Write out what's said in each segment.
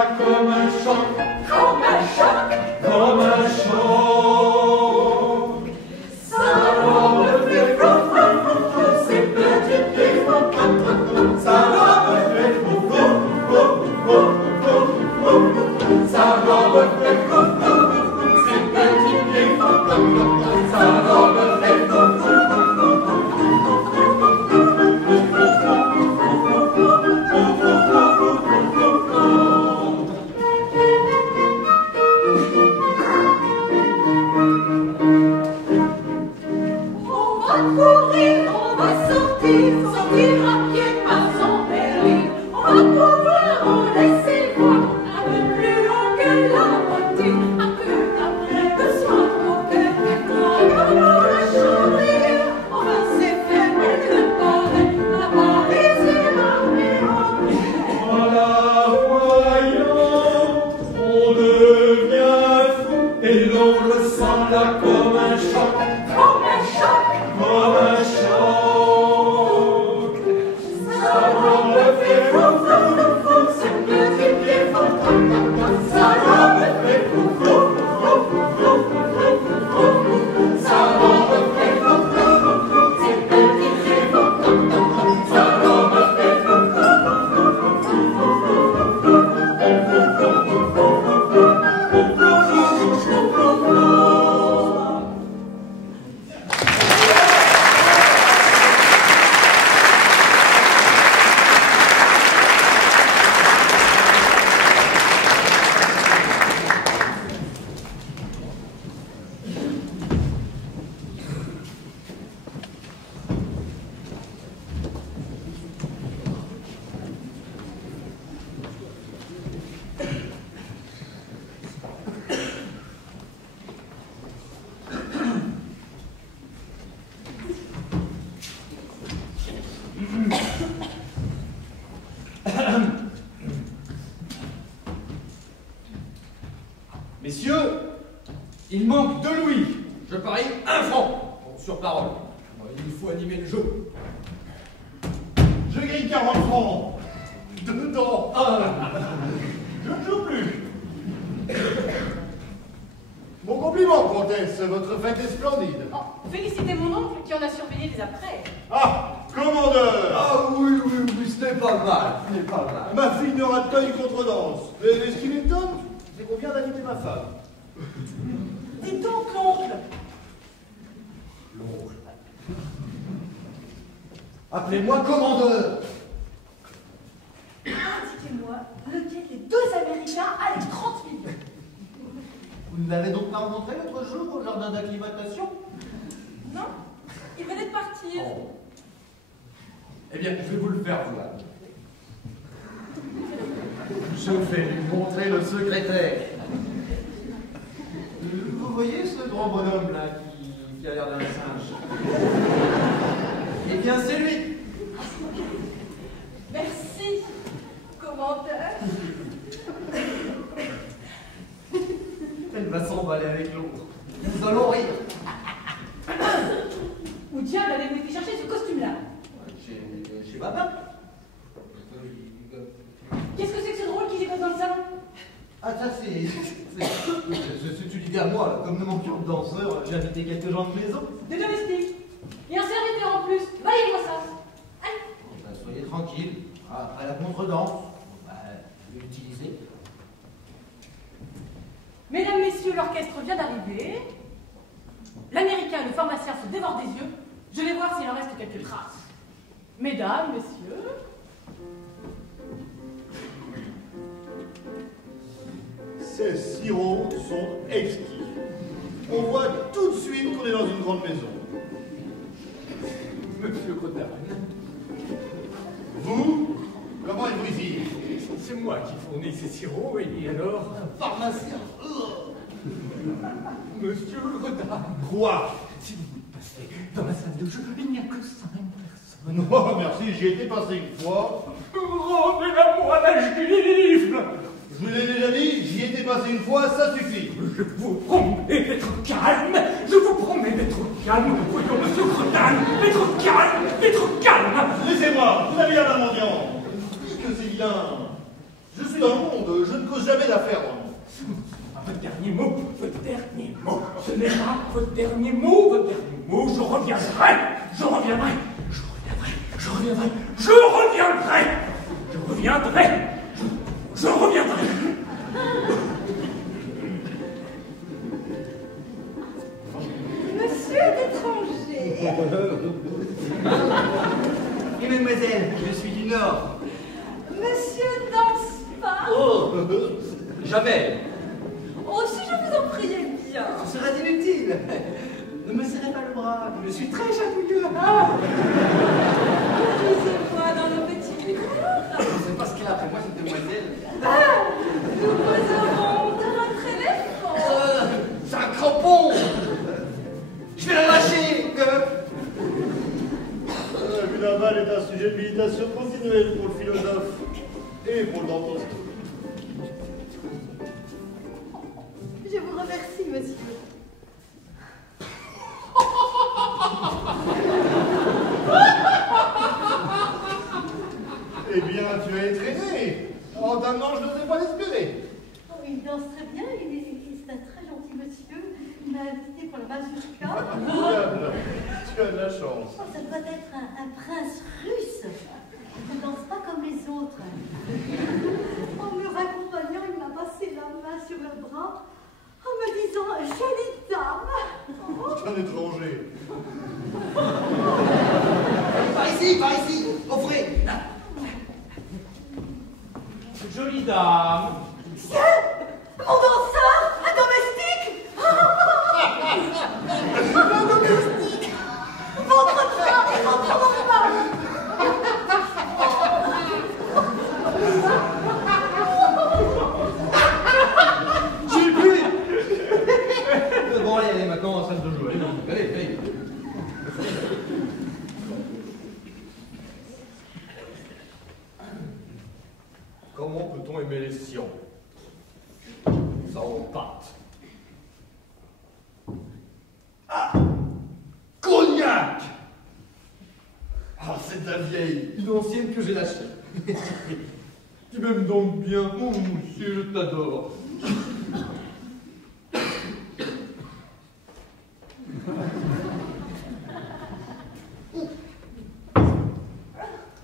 là comme un choc, comme un choc, comme un choc. sa robe fait flou, flou, flou, flou, ses petits pieds font flou, flou, flou, Sa robe fait flou, flou, flou, flou, flou, flou, flou. sa robe fait flou, flou, flou, flou, ses petits pieds font flou, flou, flou, sa robe fait flou, flou, flou, flou, flou, Messieurs, il manque 2 louis. Je parie 1 franc. Bon, sur parole. Il faut animer le jeu. Je gagne 40 francs. Dedans 1. Je ne joue plus. Mon compliment, comtesse, votre fête est splendide. Oh, félicitez mon oncle qui en a surveillé les après. Ah, commandeur. Ah oui, ce n'est pas mal. Ce n'est pas mal. Ma fille n'aura pas une contredanse. Mais ce qui m'étonne, c'est qu'on vient d'inviter ma femme. Dites donc, l'oncle. L'oncle. Appelez-moi commandeur. Indiquez-moi lequel des 2 Américains a les 30 millions. Vous ne l'avez donc pas rencontré l'autre jour au jardin d'acclimatation? Non, il venait de partir. Oh. Eh bien, je vais vous le faire voir. Je vais lui montrer le secrétaire. Vous voyez ce grand bonhomme là qui a l'air d'un singe? Eh bien, c'est lui. Merci, commandeur. Elle va s'emballer avec l'autre. Nous allons rire. Où diable avez-vous été chercher ce costume-là? Chez papa. Qu'est-ce que c'est que ce drôle qui déconne dans le salon? Ah, ça c'est une idée à moi, là. Comme nous manquions de danseurs, j'ai invité quelques gens de maison. Des domestiques. Et un serviteur en plus. Baillez-moi ça. Allez. Ben, soyez tranquille. Après la contredanse, je vais l'utiliser. Mesdames, messieurs, l'orchestre vient d'arriver. L'Américain et le pharmacien se dévorent des yeux. Je vais voir s'il en reste quelques traces. Mesdames, messieurs. Ces sirops sont exquis. On voit tout de suite qu'on est dans une grande maison. Monsieur Gretagne. Vous, comment êtes-vous ici? C'est moi qui fournis ces sirops, et alors? Un pharmacien. Monsieur Gretagne. Quoi? Si vous passez dans la salle de jeu, il n'y a que 5 personnes. Non, merci, j'y étais passé une fois. Rendez-la-moi la gifle. Je vous l'ai déjà dit, j'y étais passé une fois, ça suffit. Je vous promets d'être calme. Je vous promets d'être calme. Voyons, monsieur Gretagne, d'être calme, d'être calme. Laissez-moi, vous avez l'air d'un mendiant. Que c'est vilain. Je suis dans le monde, je ne cause votre dernier mot, je reviendrai, je reviendrai, je reviendrai, je reviendrai, je reviendrai, je reviendrai, je reviendrai. Monsieur est étranger. Et mademoiselle, je suis du Nord. Monsieur danse pas. Oh, jamais. Oh, si je vous en priais bien. Ce sera inutile. Ne me serrez pas le bras, je suis très chatouilleux. Je vois dans le petit livre. C'est pas ce qu'il a après moi, cette demoiselle. Nous causerons de votre éléphant. C'est un crampon. Je vais la lâcher. La vue d'un bal est un sujet de méditation continuelle pour le philosophe et pour le dentiste. Je vous remercie, monsieur. Eh bien, tu as entraîné. En d'un an, je n'osais pas l'espérer. Oh, il danse très bien, c'est un très gentil monsieur. Il m'a invité pour la mazurka. Tu as de la chance. Oh, ça doit être un prince russe. Il ne danse pas comme les autres. En me raccompagnant, il m'a passé la main sur le bras en me disant « Jolie dame !» C'est un étranger. Par ici, offrez. Jolie dame. C'est mon danseur, un domestique. Un domestique. Votre frère est votre normal. J'ai pu. Bon, allez, maintenant, en salle de jeu. Allez. Comment peut-on aimer les scients? Ça empâte. Ah! Cognac! Ah, c'est de la vieille, une ancienne que j'ai lâchée. Tu m'aimes donc bien, mon monsieur, je t'adore.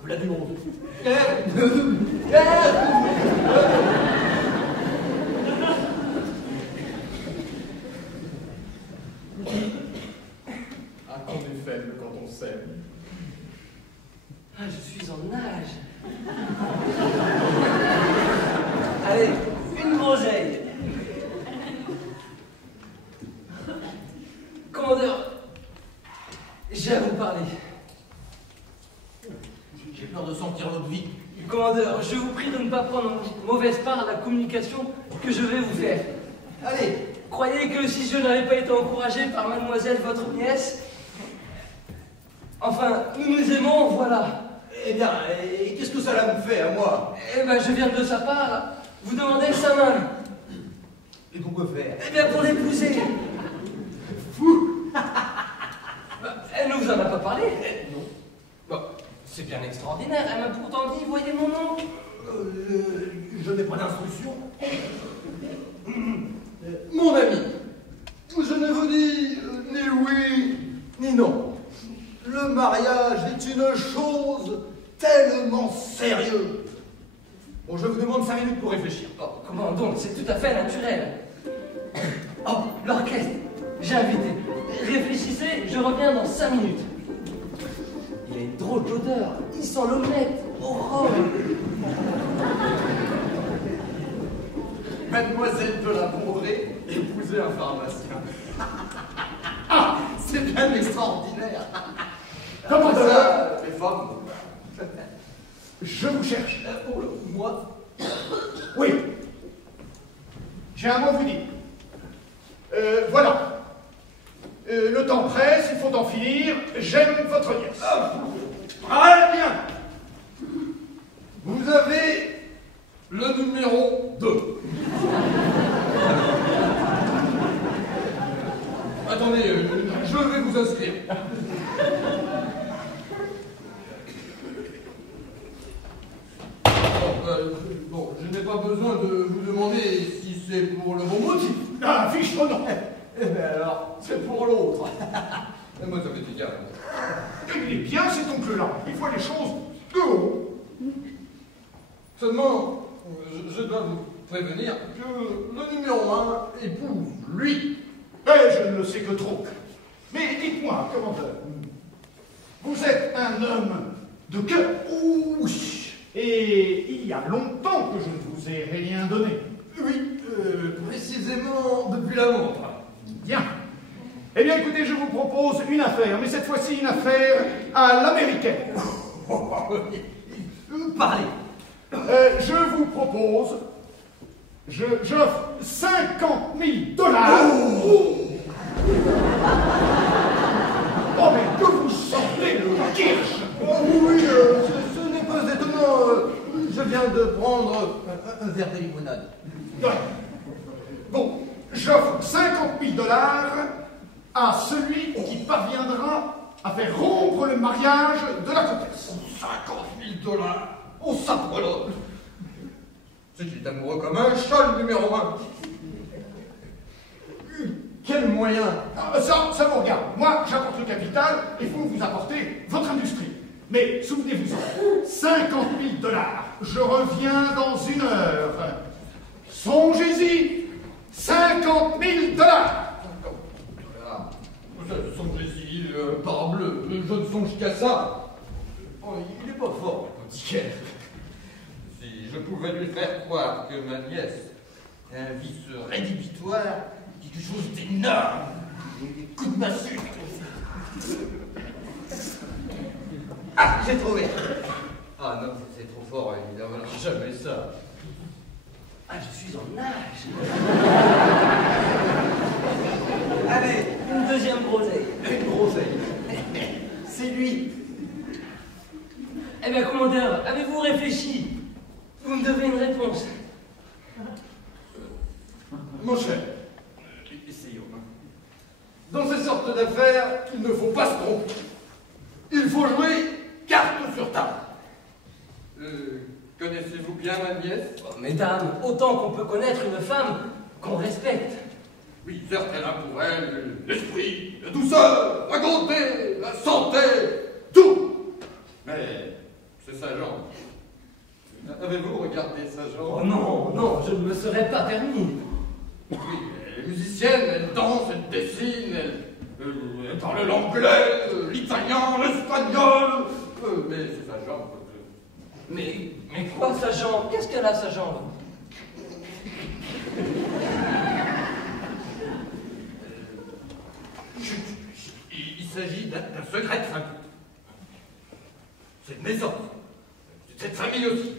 Voilà du monde. Ah, qu'on est faible quand on s'aime. Ah, je suis en nage. Allez, une groseille. Commandeur, j'ai à vous parler. J'ai peur de sentir notre vie. Commandeur, je vous prie de ne pas prendre mauvaise part à la communication que je vais vous faire. Allez, croyez que si je n'avais pas été encouragé par mademoiselle, votre nièce... Enfin, nous nous aimons, voilà. Eh bien, et qu'est-ce que cela me fait à moi? Eh ben, je viens de sa part vous demander sa main. Et pourquoi faire? Eh bien, pour l'épouser. Fou. Elle ne vous en a pas parlé? Non. Bon, c'est bien extraordinaire. Elle m'a pourtant dit, voyez mon nom. Je n'ai pas d'instruction. Mon ami, je ne vous dis ni oui ni non. Le mariage est une chose tellement sérieuse. Bon, je vous demande 5 minutes pour réfléchir. Oh, comment donc? C'est tout à fait naturel. Oh, l'orchestre. J'ai invité. Réfléchissez, je reviens dans 5 minutes. Il a une drôle d'odeur. Il sent l'omelette au rhum. Mademoiselle de la Bondrée épouser un pharmacien. Ah, c'est bien extraordinaire. Comment ça, les femmes? Je vous cherche. Oh, moi? Oui. J'ai un mot à vous dire. Voilà. Le temps presse, il faut en finir. J'aime votre nièce. Très bien. Vous avez le numéro 2. Attendez, je vais vous inscrire. Bon, je n'ai pas besoin de vous demander si c'est pour le bon motif. Ah, fiche mon nom. Eh bien alors, c'est pour l'autre. Moi, ça m'est égal. Il est bien cet oncle-là. Il voit les choses de haut. Seulement, je dois vous prévenir que le numéro 1 épouse lui. Eh, je ne le sais que trop. Mais dites-moi, commandeur, vous êtes un homme de cœur. Oui. Et il y a longtemps que je ne vous ai rien donné. Oui, précisément depuis la montre. Bien. Eh bien, écoutez, je vous propose une affaire, mais cette fois-ci une affaire à l'américaine. Parlez. Je vous propose, j'offre 50 000 $. Oh, mais que vous sortez le kirsch. Oh oui, ce n'est pas étonnant. Je viens de prendre un verre de limonade. Bon, j'offre 50 000 $ à celui qui parviendra à faire rompre le mariage de la comtesse. 50 000 $. Oh, saprelotte. C'est qu'il est amoureux comme un chat, le numéro 1. Quel moyen? Ça vous regarde. Moi, j'apporte le capital et vous apportez votre industrie. Mais souvenez-vous, 50 000 $. Je reviens dans 1 heure. Songez-y, 50 000 $. Songez-y, parbleu, je ne songe qu'à ça. Oh, il n'est pas fort, le petit. Si je pouvais lui faire croire que ma nièce a un vice rédhibitoire, quelque chose d'énorme, des coups de massue. Ah, j'ai trouvé. Ah non, c'est trop fort, il n'aura jamais ça. Ah, je suis en nage. Allez, Une deuxième groseille. une groseille. C'est lui. Eh bien, commandeur, avez-vous réfléchi? Vous me devez une réponse. Mon cher, essayons. Dans ces sortes d'affaires, il ne faut pas se tromper. Il faut jouer carte sur table. Connaissez-vous bien ma nièce? Oh, mesdames, autant qu'on peut connaître une femme qu'on respecte. Oui, certes, elle a pour elle l'esprit, la douceur, la gaieté, la santé, tout. Mais c'est sa jambe. Avez-vous regardé sa jambe? Oh non, non, je ne me serais pas permis. Oui, elle est musicienne, elle danse, elle dessine, elle parle l'anglais, l'italien, l'espagnol. Mais c'est sa jambe. Mais quoi, sa jambe? Qu'est-ce qu'elle a, sa jambe? Il s'agit d'un secret de famille. Cette maison, cette famille aussi.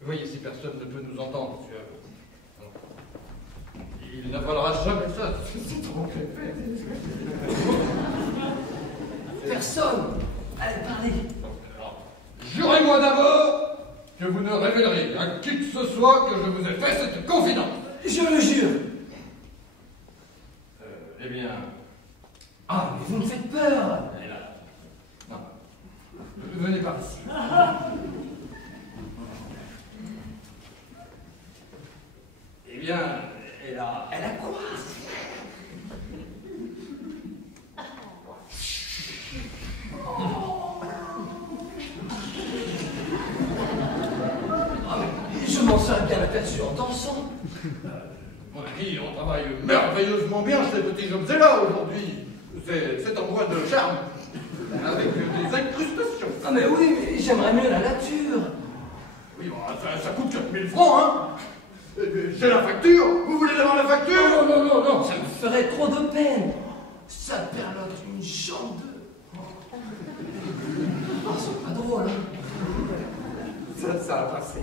Vous voyez, si personne ne peut nous entendre, monsieur, il n'avalera jamais ça. C'est trop clair. Personne. Allez, parlez. Jurez-moi d'abord que vous ne révélerez à qui que ce soit que je vous ai fait cette confidence. Je le jure. Eh bien... Ah, mais vous me faites peur. Elle est là. Non. Venez par ici. Eh bien, elle a quoi? Je m'en serais bien aperçu en dansant. Mon ami, on travaille merveilleusement bien chez Petit Jobzella aujourd'hui. C'est en bois de charme, avec des incrustations. Ah mais oui, mais j'aimerais mieux la nature. Oui, bon, ça coûte 4 000 francs, hein. J'ai la facture. Vous voulez avoir la facture? Non, non, non, non, ça me ferait trop de peine. Ça perlotte une jambe de... Oh, c'est pas drôle, hein. Ça a passé.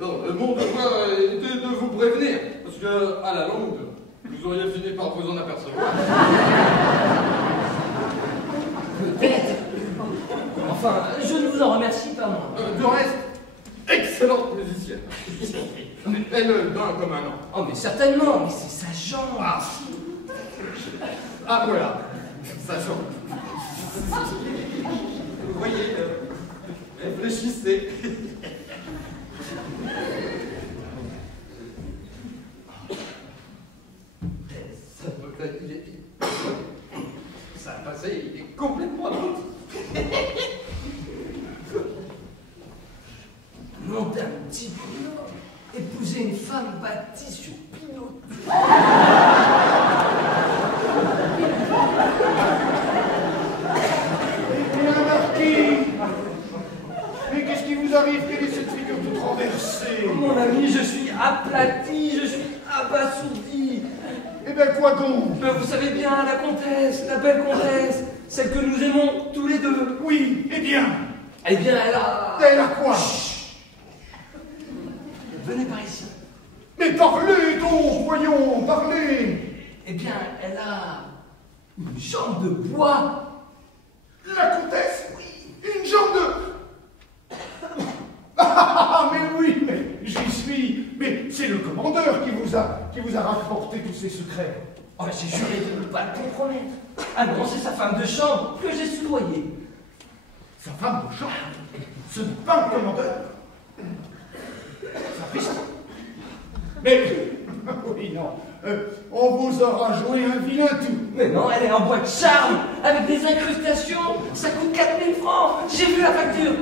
Non, mon devoir était de vous prévenir, parce que, à la longue, vous auriez fini par vous en apercevoir. Peut-être. Enfin, je ne vous en remercie pas, moi. Du reste, excellente musicienne. Mais elle danse comme un an. Oh, mais certainement, mais c'est sa jambe. Ah, voilà, ça change. Vous voyez, réfléchissez. épouser une femme bâtie sur pilote. Eh bien, marquis, mais qu'est-ce qui vous arrive? Quelle est cette figure toute renversée? Mon ami, je suis aplati, je suis abasourdi. Eh bien, quoi donc? Mais vous savez bien, la comtesse, la belle comtesse, celle que nous aimons tous les deux. Oui, eh bien, Eh bien, elle a... elle a quoi? Venez par ici. Mais parlez donc, voyons, parlez. Eh bien, elle a une jambe de bois. La comtesse? Oui. Une jambe de... Ah, mais oui, mais j'y suis. Mais c'est le commandeur qui vous a rapporté tous ces secrets. Oh, j'ai juré de ne pas le compromettre. Ah non, c'est sa femme de chambre que j'ai soudoyée. Sa femme de chambre? Ce n'est pas un commandeur. Sapristi. Mais, oui, non, on vous aura joué un vilain tout. Mais non, elle est en bois de charme, avec des incrustations. Ça coûte 4000 francs. J'ai vu la facture.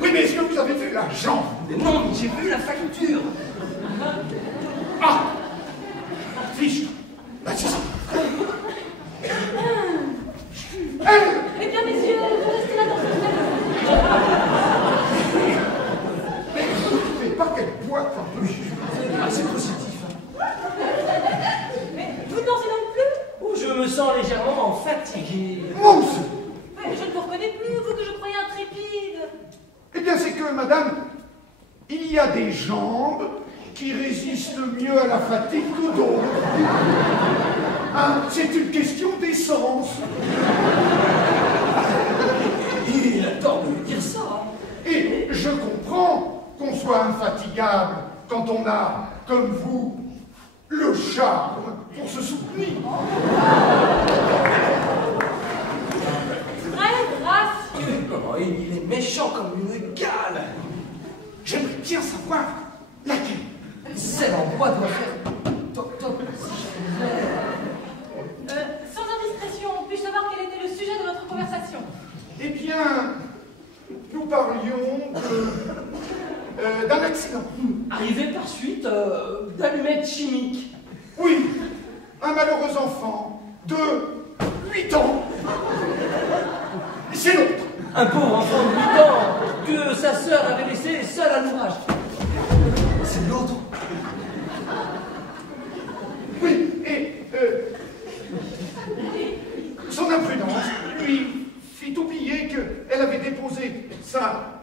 Oui, mais est-ce que vous avez vu la jambe? Mais non, mais j'ai vu la facture. Ah! Fiche! Bah, c'est ça. Elle! Eh bien, messieurs, vous restez là dans cette maison. Mais pas qu'elle boit, enfin, C'est positif. Mais vous ne dansez donc plus? Oh, je me sens légèrement fatigué. Mousse! Mais je ne vous reconnais plus, vous que je croyais intrépide. Eh bien, c'est que, madame, il y a des jambes qui résistent mieux à la fatigue que d'autres. Hein, c'est une question d'essence. Il a tort de me dire ça. Et je comprends qu'on soit infatigable quand on a, comme vous, le charme pour se soutenir. Très gracieux. Oh, il est méchant comme une gale. J'aimerais bien savoir laquelle. Celle en bois doit faire toc toc. Sans indiscrétion, puis-je savoir quel était le sujet de votre conversation? Eh bien, nous parlions d'un accident. Arrivé par suite d'allumettes chimiques. Oui, un malheureux enfant de 8 ans. Et c'est l'autre. Un pauvre enfant de 8 ans que sa sœur avait laissé seul à l'ouvrage. C'est l'autre. Oui, et son imprudence lui fit oublier qu'elle avait déposé sa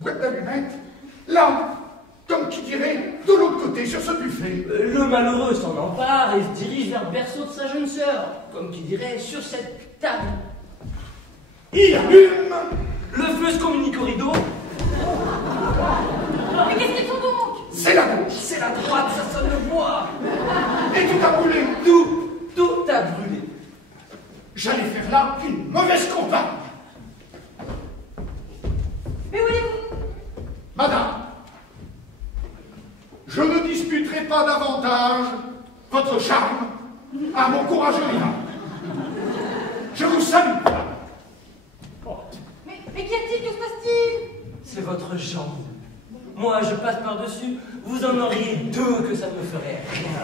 boîte d'allumettes là, comme qui dirait, de l'autre côté, sur ce buffet. Le malheureux s'en empare et se dirige vers le berceau de sa jeune sœur, comme qui dirait sur cette table. Il allume. Le feu se communique au rideau. Mais qu'est-ce qu'ils font donc? C'est la gauche. C'est la droite, ça sonne le bois. Et tout a brûlé. Tout a brûlé. J'allais faire là une mauvaise campagne. Mais où allez-vous? Madame, je ne disputerai pas davantage votre charme à mon courageux rival. Je vous salue. Mais qu'y a-t-il? Que se passe-t-il? C'est votre jambe. Moi, je passe par-dessus. Vous en auriez deux que ça ne me ferait rien.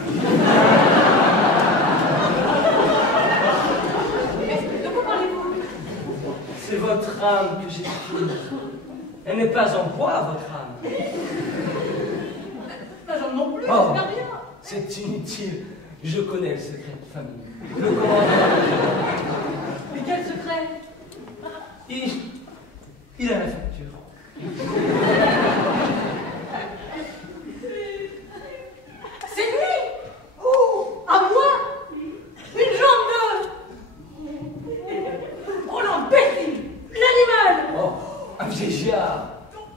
De quoi parlez-vous? C'est votre âme que j'ai tuée. Elle n'est pas en bois, votre âme. La jambe non plus, Oh. j'espère bien. C'est inutile. Je connais le secret de famille. Le commandeur. Mais quel secret? Il a la facture. C'est lui! Oh! À moi! Une jambe de... Oh l'imbécile! L'animal! Oh, un vieillard.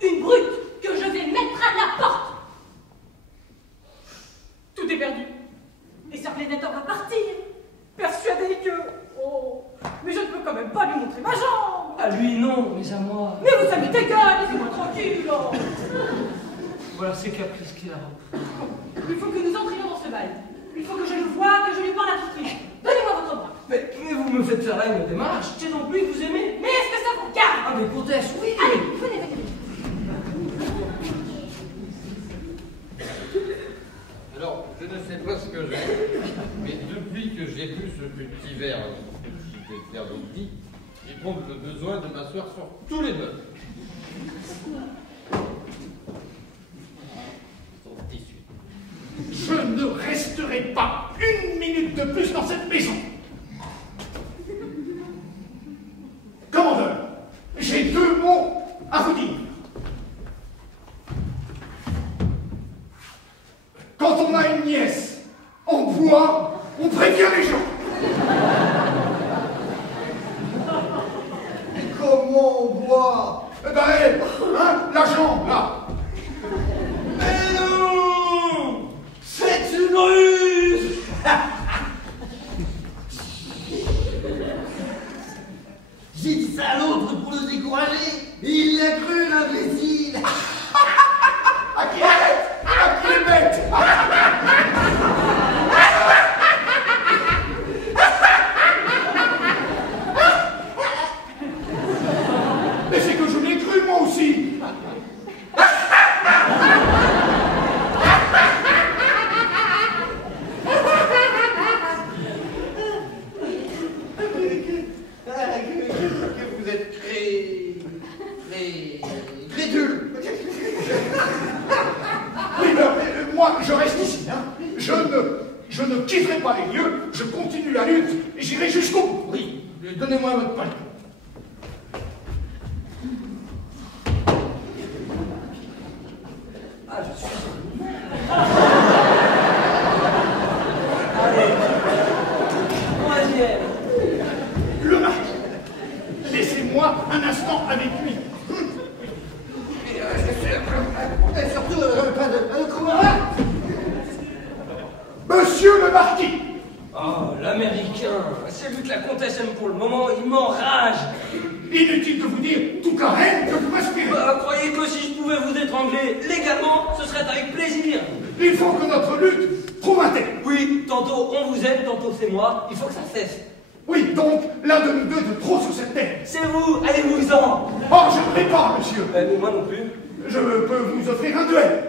Une brute que je vais mettre à la porte! Tout est perdu. Et Sir Plénator va partir, persuadé que... Oh! Mais je ne peux quand même pas lui montrer ma jambe! À lui, non, mais à moi. Mais vous, ça m'est égal, laissez-moi tranquille! Oh. Voilà, c'est caprice qu'il a. Il faut que nous entrions dans ce bal. Il faut que je le voie, que je lui parle à tout prix. Donnez-moi votre bras. Mais vous me faites faire une démarche. C'est donc lui que vous aimez. Mais est-ce que ça vous garde? Ah, mais comtesse, oui. Allez, venez, venez. petit verre d'eau dit, éprouve le besoin de m'asseoir sur tous les meubles. Je ne resterai pas une minute de plus dans cette maison. Commandeur, j'ai 2 mots à vous dire. Quand on a une nièce en bois, on prévient les gens. Comment on boit? Eh ben, elle, hein, la jambe, là. Mais non! C'est une ruse! J'ai dit ça à l'autre pour le décourager, et il l'a cru, l'imbécile. À qui est bête? À qui est bête? Mais c'est que je l'ai cru, moi aussi. Que vous êtes crédule. Oui, mais, moi, je reste ici. Hein. Je ne quitterai pas les lieux, je continue la lutte et j'irai jusqu'au bout. Oui, donnez-moi votre palais. Ah, je suis... Allez, troisième. Le marquis, laissez-moi un instant avec lui. Et surtout, pas de combat. Monsieur le marquis, Oh, l'américain, celui que la comtesse aime pour le moment, il m'enrage. inutile de vous dire toute la haine que vous m'inspirez. Croyez que si je pouvais vous étrangler légalement, ce serait avec plaisir. Il faut que notre lutte trouve un terme. Oui, tantôt on vous aime, tantôt c'est moi, il faut que ça cesse. Oui, donc, l'un de nous deux de trop sur cette terre. C'est vous, allez-vous-en. Oh, je ne vais pas, monsieur. Mais moi non plus. Je peux vous offrir un duel.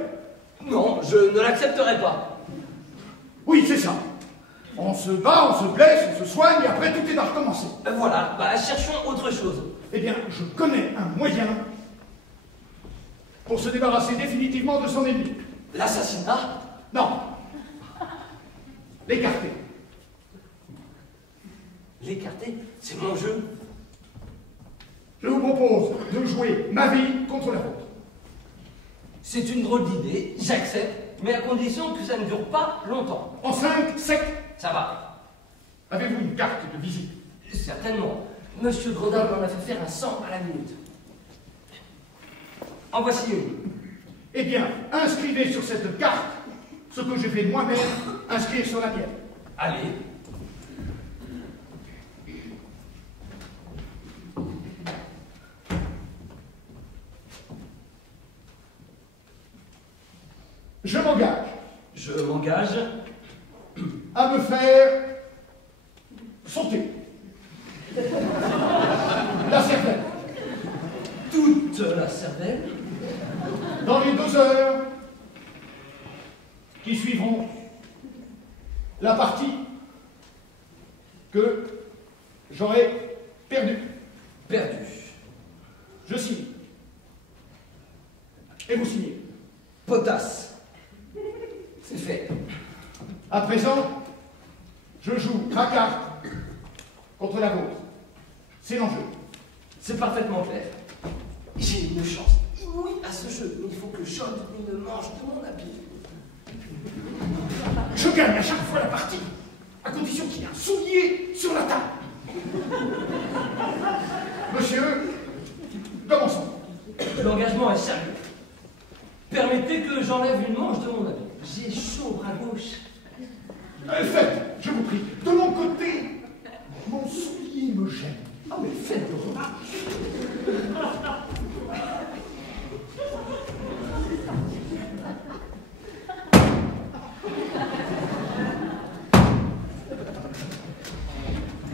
Non, je ne l'accepterai pas. Oui, c'est ça. On se bat, on se blesse, on se soigne, et après tout est à recommencer. Voilà, cherchons autre chose. Eh bien, je connais un moyen pour se débarrasser définitivement de son ennemi. L'assassinat? Non. L'écarter. L'écarter, c'est mon jeu. Je vous propose de jouer ma vie contre la vôtre. C'est une drôle d'idée, j'accepte, mais à condition que ça ne dure pas longtemps. En 5 secs, Ça va. avez-vous une carte de visite? Certainement. Monsieur Gredin m'en a fait faire un 100 à la minute. En voici une. Eh bien, inscrivez sur cette carte ce que je vais moi-même inscrire sur la mienne. Allez. Je m'engage Je m'engage. à me faire sauter la cervelle Toute la cervelle. dans les 2 heures qui suivront la partie que j'aurai perdue. Perdu. Je signe. Et vous signez. Potasse. C'est fait. À présent, je joue ma carte contre la vôtre. C'est l'enjeu. C'est parfaitement clair. J'ai une chance inouïe à ce jeu, mais il faut que John une manche de mon habit. Je gagne à chaque fois la partie, à condition qu'il y ait un soulier sur la table. Monsieur, commençons. L'engagement est sérieux. Permettez que j'enlève une manche de mon habit. J'ai chaud au bras gauche. Faites, je vous prie, de mon côté, mon soulier me gêne. Ah mais faites donc.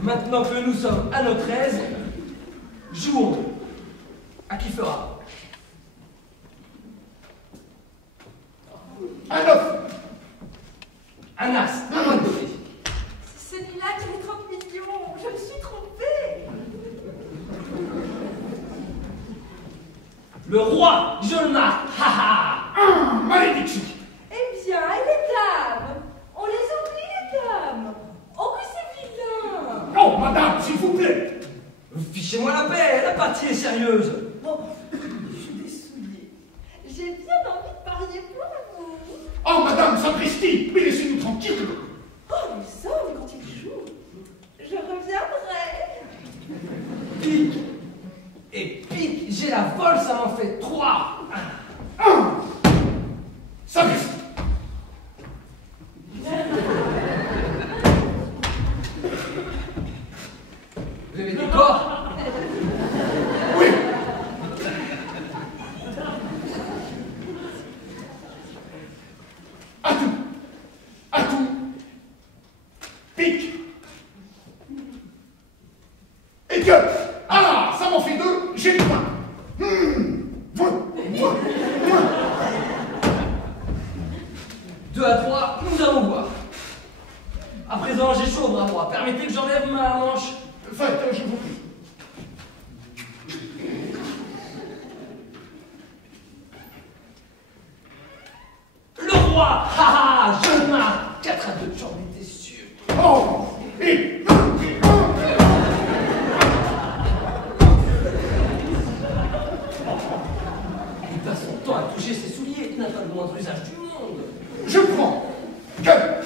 Maintenant que nous sommes à notre aise, jouons. À qui fera? Un 9. Un as, à moi de côté. C'est celui-là qui est trop mariée pour vous. Oh, Madame Sapristi, mais laissez-nous tranquilles. Oh, nous sommes quand il joue. Je reviendrai. Pique et pique, j'ai la folle, ça m'en fait 3. Sapristi. Vous avez des corps? Oui. Atout. Pique. Et que. Ah, ça m'en fait 2, j'ai le point. Moins. 2 à 3, nous allons voir. À présent, j'ai chaud au bras droit. Permettez que j'enlève ma manche. Faites, je vous prie. Le roi! Haha! Je marque! 4 à 2, j'en étais sûr. Oh. Et. Il passe son temps à toucher ses souliers. Il n'a pas le moindre usage du monde. Je prends. Cœur.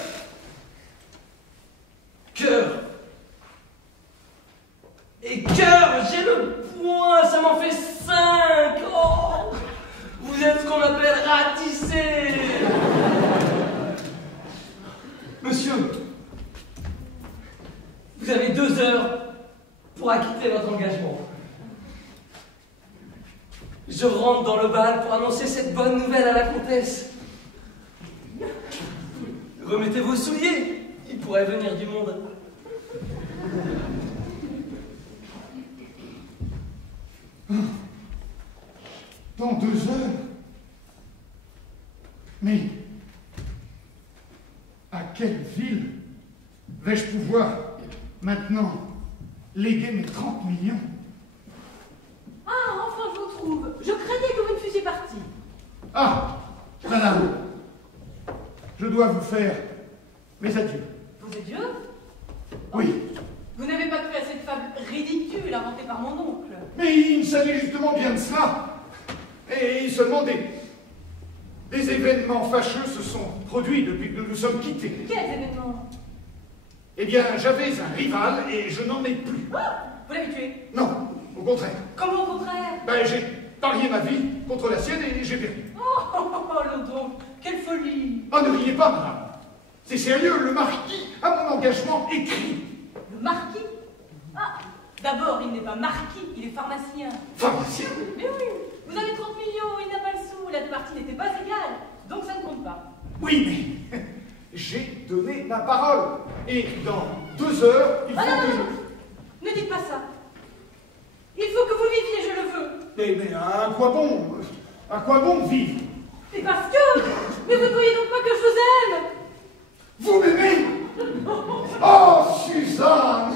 Cœur. Et cœur, j'ai le point, ça m'en fait 5. Oh, vous êtes ce qu'on appelle ratissé. Monsieur, vous avez 2 heures pour acquitter votre engagement. Je rentre dans le bal pour annoncer cette bonne nouvelle à la comtesse. Remettez vos souliers, il pourrait venir du monde. Dans 2 heures. Mais à quelle ville vais-je pouvoir maintenant léguer mes 30 millions? Ah, enfin je vous trouve. Je craignais que vous ne fussiez parti. Ah, madame, je dois vous faire mes adieux. Vous êtes Dieu? Oui, Vous n'avez pas cru à cette fable ridicule inventée par mon oncle. mais il s'agit justement bien de cela. Et seulement des événements fâcheux se sont produits depuis que nous nous sommes quittés. Quels événements? Eh bien, j'avais un rival et je n'en ai plus. Ah, vous l'avez tué? Non, au contraire. Comment au contraire? Ben, j'ai parié ma vie contre la sienne et j'ai perdu. Oh, l'autre donc, quelle folie! Oh, ne riez pas, madame. C'est sérieux, le marquis a mon engagement écrit. Le marquis? Ah, d'abord, il n'est pas marquis, il est pharmacien. Pharmacien? Mais oui, vous avez 30 millions, il n'a pas le sou, la partie n'était pas égale, donc ça ne compte pas. Oui, mais j'ai donné ma parole. Et dans 2 heures, il faut Ah non, que non, non, ne dites pas ça. Il faut que vous viviez, je le veux. Mais à quoi bon? À quoi bon vivre? C'est parce que... Mais vous ne voyez donc pas que je vous aime. Vous m'aimez? Oh, Suzanne!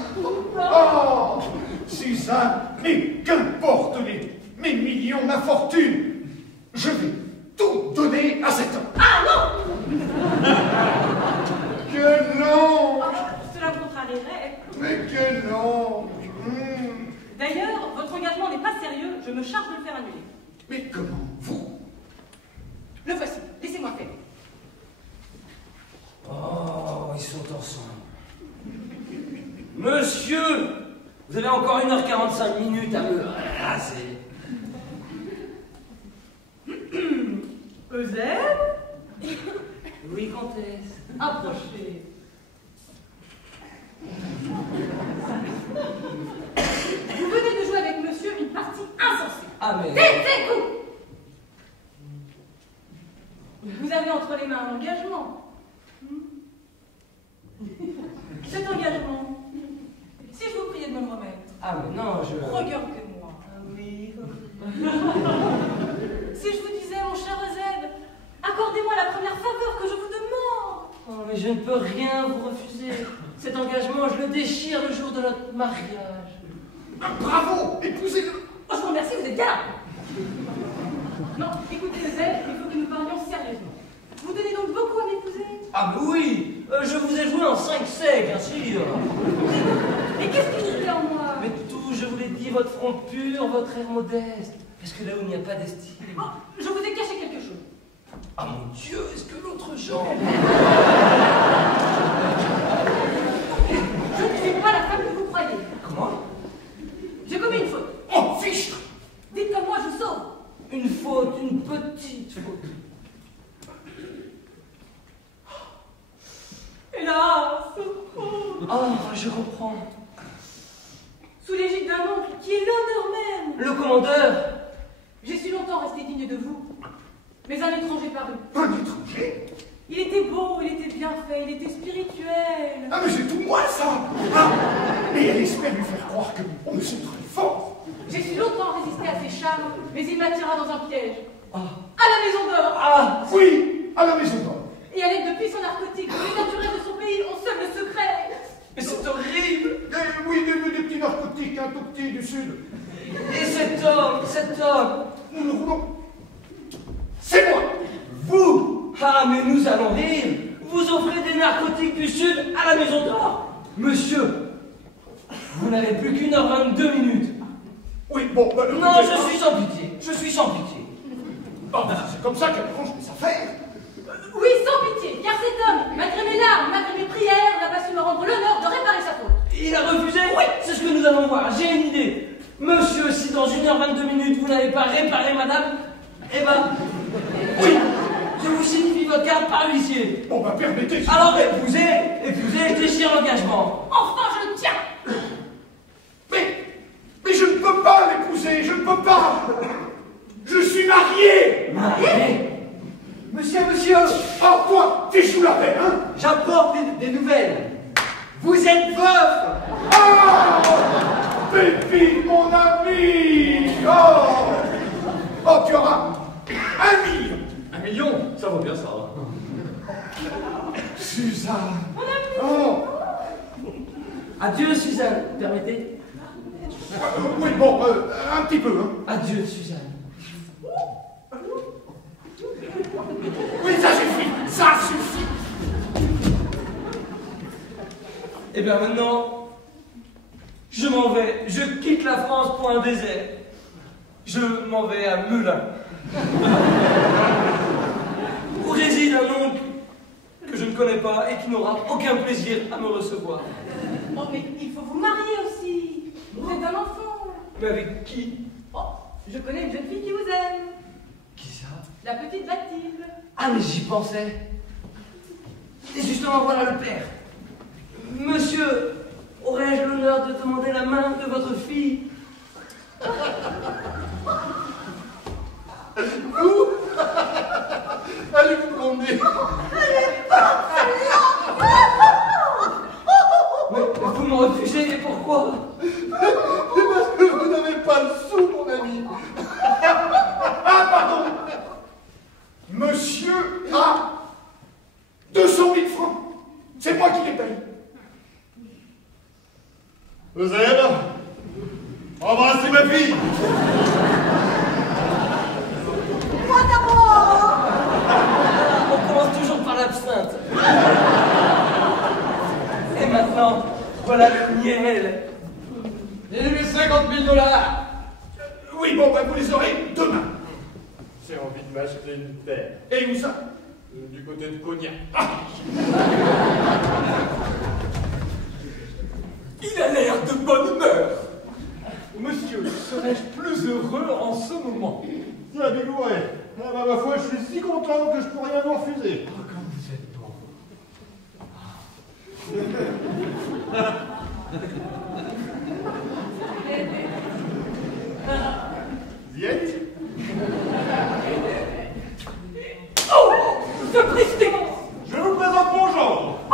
Oh, Suzanne! Mais qu'importe mes millions, ma fortune! Je vais tout donner à cet homme! Ah non! Que non! Cela me contrarierait. Mais que non! D'ailleurs, votre engagement n'est pas sérieux, je me charge de le faire annuler. Mais comment vous? Le voici, laissez-moi faire. Oh, ils sont ensemble. Monsieur, vous avez encore 1h45 minutes à me raser. Eusèbe? Oui, comtesse. Approchez. Vous venez de jouer avec monsieur une partie insensée. Ah, mais... Taisez-vous! Vous avez entre les mains un engagement. Cet engagement, si je vous priais de me le remettre, Ah, mais non, je... regardez-moi. Ah oui. Si je vous disais, mon cher Eusèbe, accordez-moi la première faveur que je vous demande. Oh, mais je ne peux rien vous refuser. Cet engagement, je le déchire le jour de notre mariage. Ah, bravo! Épousez-le! Oh, je vous remercie, vous êtes bien là. Non, écoutez, Eusèbe, il faut que nous parlions sérieusement. Vous tenez donc beaucoup à m'épouser? Ah, mais oui, je vous ai joué en 5-sec, bien sûr. Et qu'est-ce qui vous plaît en moi? Mais tout, je vous l'ai dit, votre front pur, votre air modeste. Parce que là où il n'y a pas d'estime. Oh, je vous ai caché quelque chose. entrejambe. Je ne suis pas la femme que vous croyez. Comment? J'ai commis une faute. Oh, fichtre! Dites comme moi, je sauve. Une faute, une petite faute. Hélas! Oh, je comprends. Sous l'égide d'un oncle qui est l'honneur même. Le commandeur. J'ai su longtemps rester digne de vous. Mais un étranger parut. Un étranger? Il était beau, il était bien fait, il était spirituel. Ah, mais c'est tout moi, ça! Ah! Et elle espère lui faire croire que on me sent très fort. J'ai su longtemps résister à ses charmes, mais il m'attira dans un piège. Ah. À la maison d'or. Ah. Oui, à la maison d'or. Et à l'aide de puissants narcotiques, les naturels de son pays ont seul le secret. Mais c'est horrible. Oui, des petits narcotiques, un tout petit du sud. Et cet homme. Nous le roulons. C'est moi! Vous. Ah, mais nous allons rire. Vous offrez des narcotiques du Sud à la Maison d'Or. Monsieur, vous n'avez plus qu'1h22 minutes. Oui, bon, bah, Non, je suis sans pitié. Je suis sans pitié. Oh, c'est comme ça qu'elle range mes affaires. Oui, sans pitié, car cet homme, malgré mes larmes, malgré mes prières, n'a pas su me rendre l'honneur de réparer sa faute. Il a refusé? Oui, c'est ce que nous allons voir. J'ai une idée. Monsieur, si dans 1h22 minutes vous n'avez pas réparé madame, eh ben, oui, je vous signifie votre carte par huissier. Bon, bah, permettez. Alors épousez, et déchirez l'engagement. Enfin, je tiens. Mais je ne peux pas l'épouser, je ne peux pas. Je suis marié. Marié? Monsieur, Oh, toi, t'échoues la peine, hein? j'apporte des nouvelles. Vous êtes veuf. Oh, Pépite, mon ami. Oh, tu auras 1 million. 1 million, ça vaut bien ça. Suzanne. Mon ami. Oh. Adieu, Suzanne. Permettez? Oui, bon, un petit peu, hein. Adieu, Suzanne. Oui, ça suffit, ça suffit. Eh bien maintenant, je m'en vais. Je quitte la France pour un désert. Je m'en vais à Melun. Où réside un oncle que je ne connais pas et qui n'aura aucun plaisir à me recevoir. Oh, mais il faut vous marier aussi. Vous êtes un enfant. Mais avec qui? Oh, je connais une jeune fille qui vous aime. Qui ça? La petite Bathilde. Ah, mais j'y pensais. Et justement, voilà le père. Monsieur, aurais-je l'honneur de demander la main de votre fille? Vous allez vous promener. Mais vous me refusez, et pourquoi? C'est parce que vous n'avez pas le sou, mon ami. Ah, pardon. Monsieur a 200 000 francs. C'est moi qui les paye. Eusèbe, embrassez ma fille. Moi d'abord. On commence toujours par l'absinthe. Et maintenant, voilà le miel. Et les 50 000 $. Oui, bon, bah, vous les aurez demain. J'ai envie de m'acheter une terre. Et où ça? Du côté de Cognac. Il a l'air de bonne humeur. Monsieur, serais-je plus heureux en ce moment? Tiens, Bigouret. Ah bah, ma foi, je suis si content que je peux rien vous refuser. Oh, comme vous êtes bon. Viette. Oh, de Christ! Je vous présente mon gendre. Oh!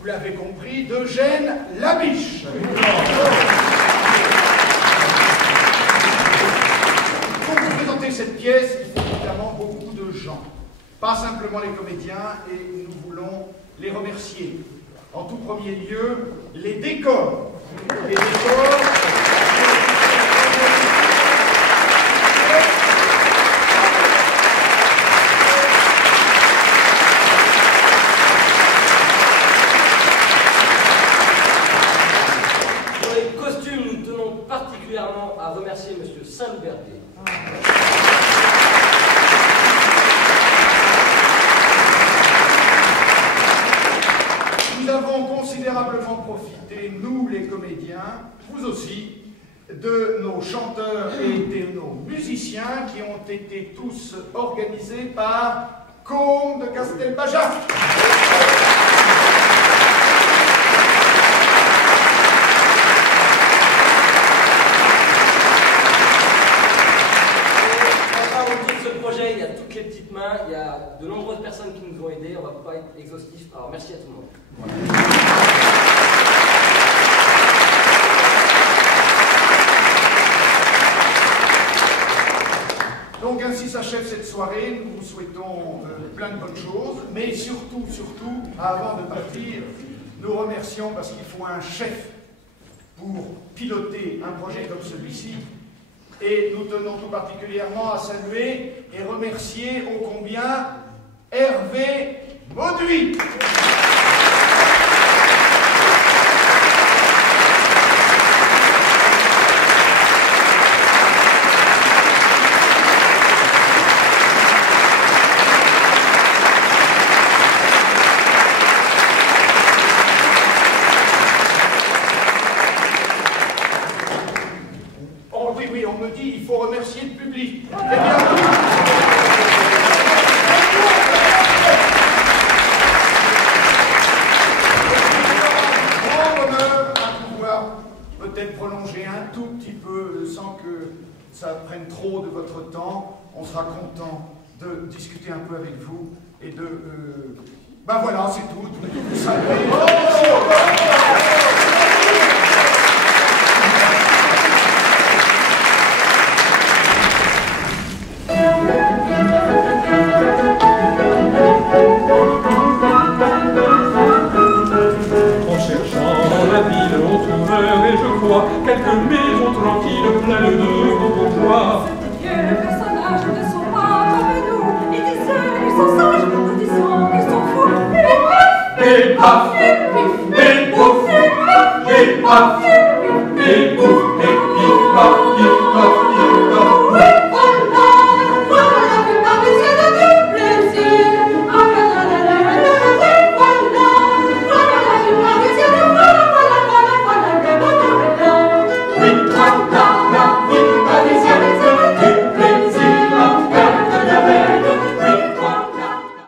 vous l'avez compris, d'Eugène Labiche. Pour vous présenter cette pièce, il faut évidemment beaucoup de gens. Pas simplement les comédiens, et nous voulons les remercier. En tout premier lieu, les décors. Les décors. Pour les costumes, nous tenons particulièrement à remercier M. Saint-Liberté. Nous avons considérablement profité, nous les comédiens, vous aussi, de nos chanteurs et de nos musiciens qui ont été tous organisés par Côme de Castelbajac. Il y a toutes les petites mains, il y a de nombreuses personnes qui nous ont aidés, on ne va pas être exhaustif, alors merci à tout le monde. Donc ainsi s'achève cette soirée, nous vous souhaitons plein de bonnes choses, mais surtout, avant de partir, nous remercions parce qu'il faut un chef pour piloter un projet comme celui-ci. Et nous tenons tout particulièrement à saluer et remercier ô combien Hervé Mauduit. Oui, on me dit, il faut remercier le public. Eh bien, grand bonheur à pouvoir peut-être prolonger un tout petit peu sans que ça prenne trop de votre temps. On sera content de discuter un peu avec vous et de... Ben voilà, c'est tout. Vous savez. Quelques maisons tranquilles pleines de bourgeois. Ce Dieu, le personnage ne sont pas comme nous. Ils disent qu'ils sont sages, nous disons qu'ils sont fous. Et paf, et pouf, et pouf, et paf, et pouf.